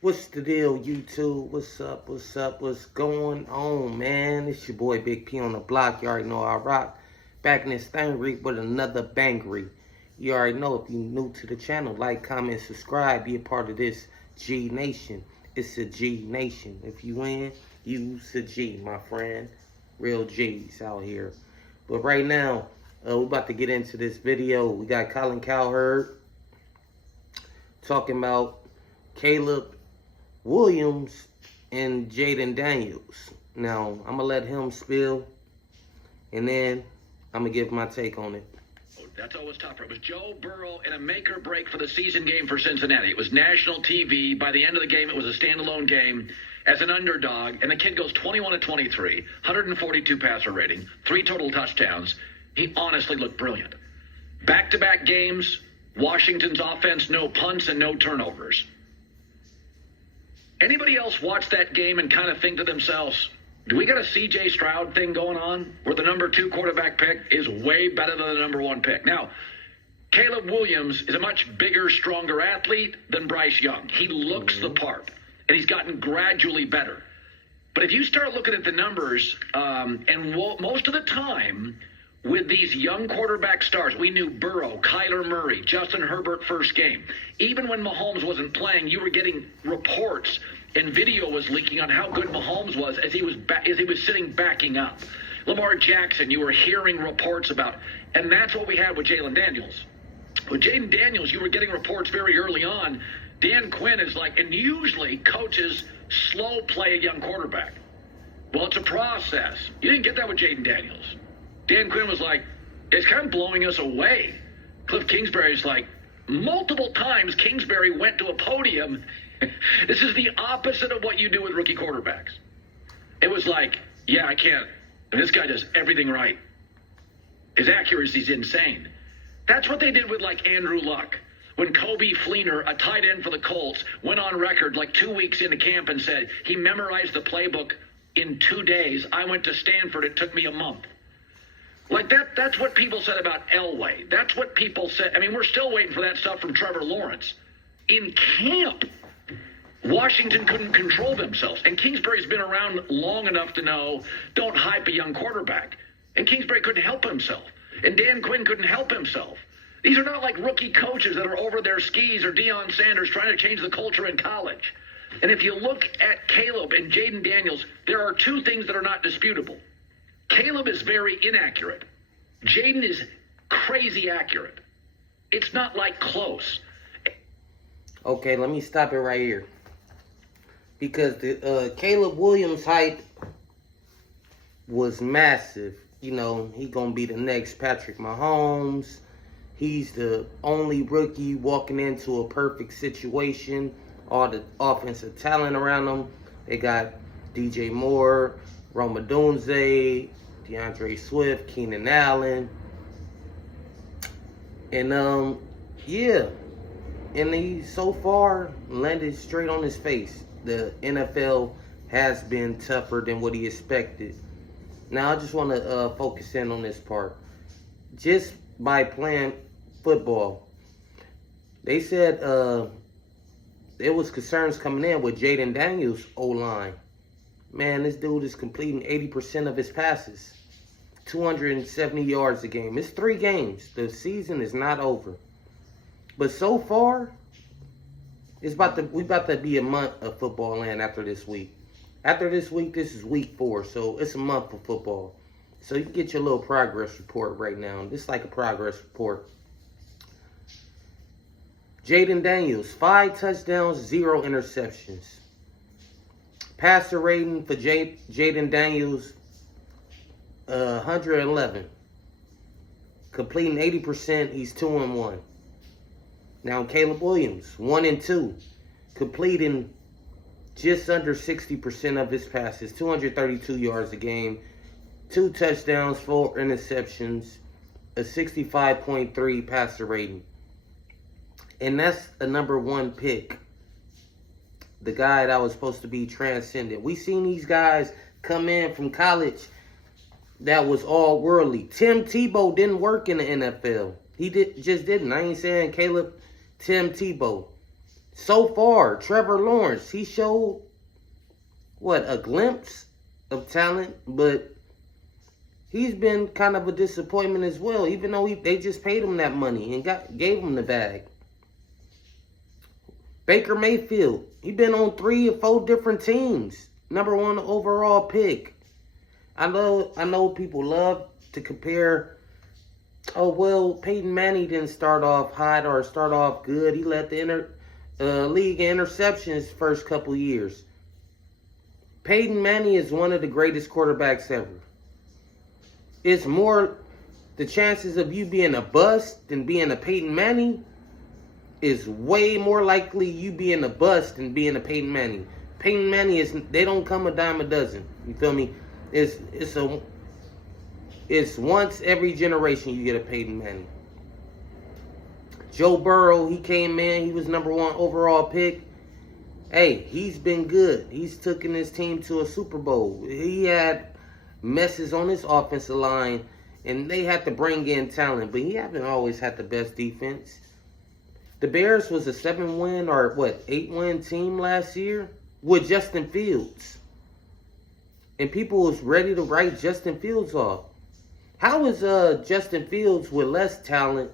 What's the deal, YouTube? What's up? What's up? What's going on, man? It's your boy Big P on the block. You already know I rock. Back in this thangery with another bangery. You already know if you're new to the channel, like, comment, subscribe, be a part of this G Nation. It's a G Nation. If you in, you's a G, my friend. Real G's out here. But right now, we're about to get into this video. We got Colin Cowherd talking about Caleb Williams and Jayden Daniels. Now, I'm going to let him spill, and then I'm going to give my take on it. That's always tougher. It was Joe Burrow in a make-or-break for the season game for Cincinnati. It was national TV. By the end of the game, it was a standalone game as an underdog, and the kid goes 21-23, 142 passer rating, 3 total touchdowns. He honestly looked brilliant. Back-to-back games, Washington's offense, no punts and no turnovers. Anybody else watch that game and kind of think to themselves, do we got a C.J. Stroud thing going on where the number 2 quarterback pick is way better than the number 1 pick? Now, Caleb Williams is a much bigger, stronger athlete than Bryce Young. He looks the part, and he's gotten gradually better. But if you start looking at the numbers, most of the time with these young quarterback stars, we knew Burrow, Kyler Murray, Justin Herbert first game. Even when Mahomes wasn't playing, you were getting reports and video was leaking on how good Mahomes was as he was sitting backing up. Lamar Jackson, you were hearing reports about, and that's what we had with Jayden Daniels. With Jayden Daniels, you were getting reports very early on. Dan Quinn is like, and usually coaches slow play a young quarterback. Well, it's a process. You didn't get that with Jayden Daniels. Dan Quinn was like, it's kind of blowing us away. Cliff Kingsbury's like, multiple times Kingsbury went to a podium. This is the opposite of what you do with rookie quarterbacks. It was like, yeah, I can't. And this guy does everything right. His accuracy's insane. That's what they did with, like, Andrew Luck. When Kobe Fleener, a tight end for the Colts, went on record like 2 weeks into camp and said he memorized the playbook in 2 days. I went to Stanford. It took me a month. Like, that's what people said about Elway. That's what people said. I mean, we're still waiting for that stuff from Trevor Lawrence. In camp, Washington couldn't control themselves. And Kingsbury's been around long enough to know, don't hype a young quarterback. And Kingsbury couldn't help himself. And Dan Quinn couldn't help himself. These are not like rookie coaches that are over their skis or Deion Sanders trying to change the culture in college. And if you look at Caleb and Jayden Daniels, there are 2 things that are not disputable. Caleb is very inaccurate. Jayden is crazy accurate. It's not like close. Okay, let me stop it right here. Because the Caleb Williams hype was massive. You know, he going to be the next Patrick Mahomes. He's the only rookie walking into a perfect situation. All the offensive talent around him. They got DJ Moore, Rome Odunze, DeAndre Swift, Keenan Allen. And, yeah. And he, so far, landed straight on his face. The NFL has been tougher than what he expected. Now, I just want to focus in on this part. Just by playing football, they said there was concerns coming in with Jayden Daniels' O-line. Man, this dude is completing 80% of his passes. 270 yards a game. It's 3 games. The season is not over. But so far, we about to be a month of football land after this week. After this week, this is week 4, so it's a month of football. So you can get your little progress report right now. This is like a progress report. Jayden Daniels, 5 touchdowns, 0 interceptions. Passer rating for Jayden Daniels, 111. Completing 80%, he's 2-1. Now Caleb Williams, 1-2. Completing just under 60% of his passes, 232 yards a game, 2 touchdowns, 4 interceptions, a 65.3 passer rating. And that's the number 1 pick. The guy that was supposed to be transcendent. We seen these guys come in from college that was all worldly. Tim Tebow didn't work in the NFL. He just didn't. I ain't saying Caleb, Tim Tebow. So far, Trevor Lawrence, he showed, a glimpse of talent, but he's been kind of a disappointment as well, even though they just paid him that money and gave him the bag. Baker Mayfield, he been on 3 or 4 different teams. Number 1 overall pick. I know people love to compare, Peyton Manning didn't start off hot or start off good. He led the league in interceptions first couple years. Peyton Manning is one of the greatest quarterbacks ever. It's more, the chances of you being a bust than being a Peyton Manning is way more likely you being a bust than being a Peyton Manning. Peyton Manning they don't come a dime a dozen. You feel me? It's once every generation you get a Peyton Manning. Joe Burrow, he came in, he was number 1 overall pick. Hey, he's been good. He's taken his team to a Super Bowl. He had messes on his offensive line, and they had to bring in talent, but he haven't always had the best defense. The Bears was a 7-win or 8-win team last year with Justin Fields. And people was ready to write Justin Fields off. How is Justin Fields with less talent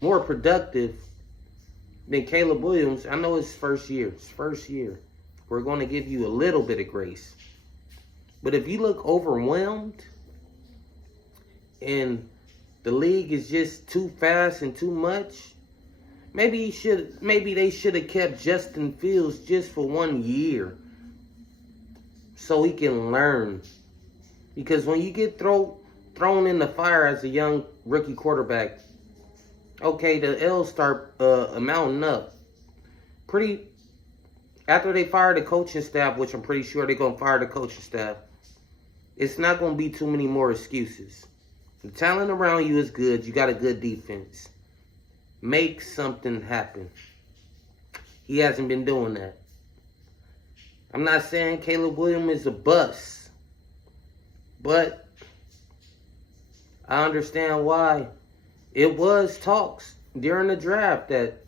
more productive than Caleb Williams? I know it's first year. We're going to give you a little bit of grace. But if you look overwhelmed and the league is just too fast and too much, maybe they should have kept Justin Fields just for 1 year so he can learn. Because when you get thrown in the fire as a young rookie quarterback, okay, the L's start mounting up. After they fire the coaching staff, which I'm pretty sure they're going to fire the coaching staff, it's not going to be too many more excuses. The talent around you is good. You got a good defense. Make something happen. He hasn't been doing that. I'm not saying Caleb Williams is a bust, but I understand why. It was talks during the draft that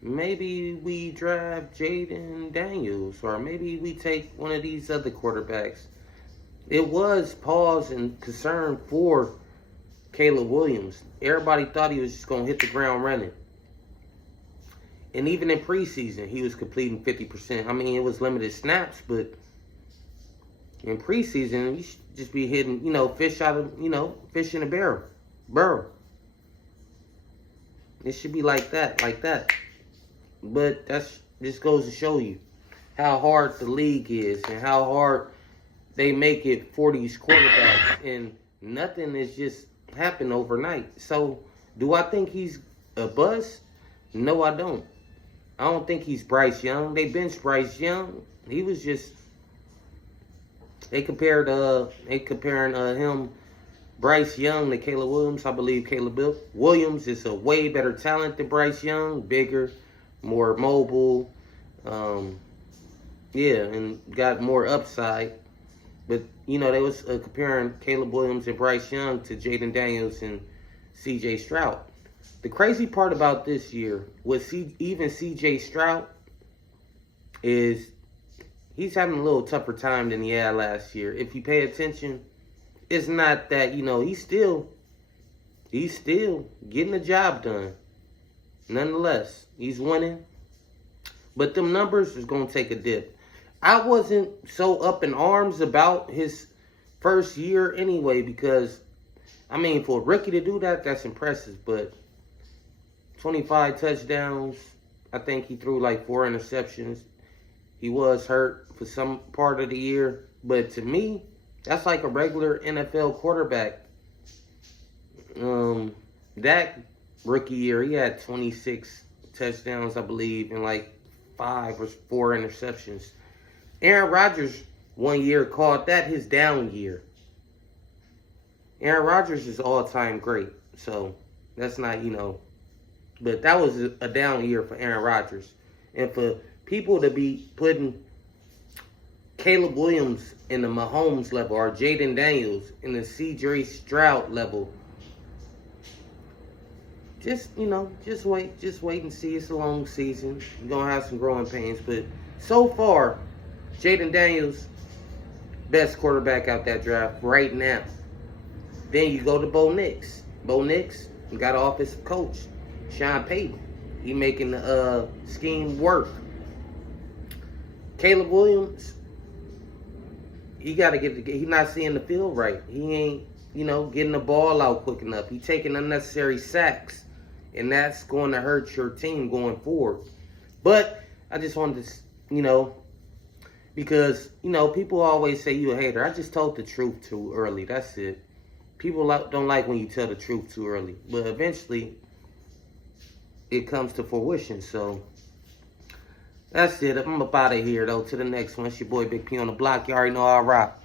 maybe we draft Jayden Daniels, or maybe we take one of these other quarterbacks. It was pause and concern for Caleb Williams. Everybody thought he was just going to hit the ground running. And even in preseason, he was completing 50%. I mean, it was limited snaps, but in preseason, you should just be hitting, fish in a barrel. It should be like that. But that's just goes to show you how hard the league is and how hard they make it for these quarterbacks. And nothing is just happen overnight. So, do I think he's a bust? No, I don't. I don't think he's Bryce Young. They benched Bryce Young. He was just, they comparing him, Bryce Young, to Caleb Williams. I believe Caleb Williams is a way better talent than Bryce Young. Bigger, more mobile, and got more upside. But, they was comparing Caleb Williams and Bryce Young to Jayden Daniels and C.J. Stroud. The crazy part about this year with even C.J. Stroud is he's having a little tougher time than he had last year. If you pay attention, it's not that, he's still getting the job done. Nonetheless, he's winning. But them numbers is going to take a dip. I wasn't so up in arms about his first year anyway because, for a rookie to do that, that's impressive. But 25 touchdowns, I think he threw like 4 interceptions. He was hurt for some part of the year. But to me, that's like a regular NFL quarterback. That rookie year, he had 26 touchdowns, I believe, and like 5 or 4 interceptions. Aaron Rodgers 1 year called that his down year. Aaron Rodgers is all-time great. So that's not, but that was a down year for Aaron Rodgers. And for people to be putting Caleb Williams in the Mahomes level or Jayden Daniels in the C.J. Stroud level just wait and see. It's a long season. You're gonna have some growing pains, but so far, Jayden Daniels, best quarterback out that draft right now. Then you go to Bo Nix. Bo Nix got an offensive coach, Sean Payton. He making the scheme work. Caleb Williams, he got to he's not seeing the field right. He ain't, getting the ball out quick enough. He taking unnecessary sacks, and that's going to hurt your team going forward. But I just wanted to, because, people always say you a hater. I just told the truth too early. That's it. People don't like when you tell the truth too early. But eventually, it comes to fruition. So, that's it. I'm up out of here, though. To the next one. It's your boy Big P on the block. You already know I rock.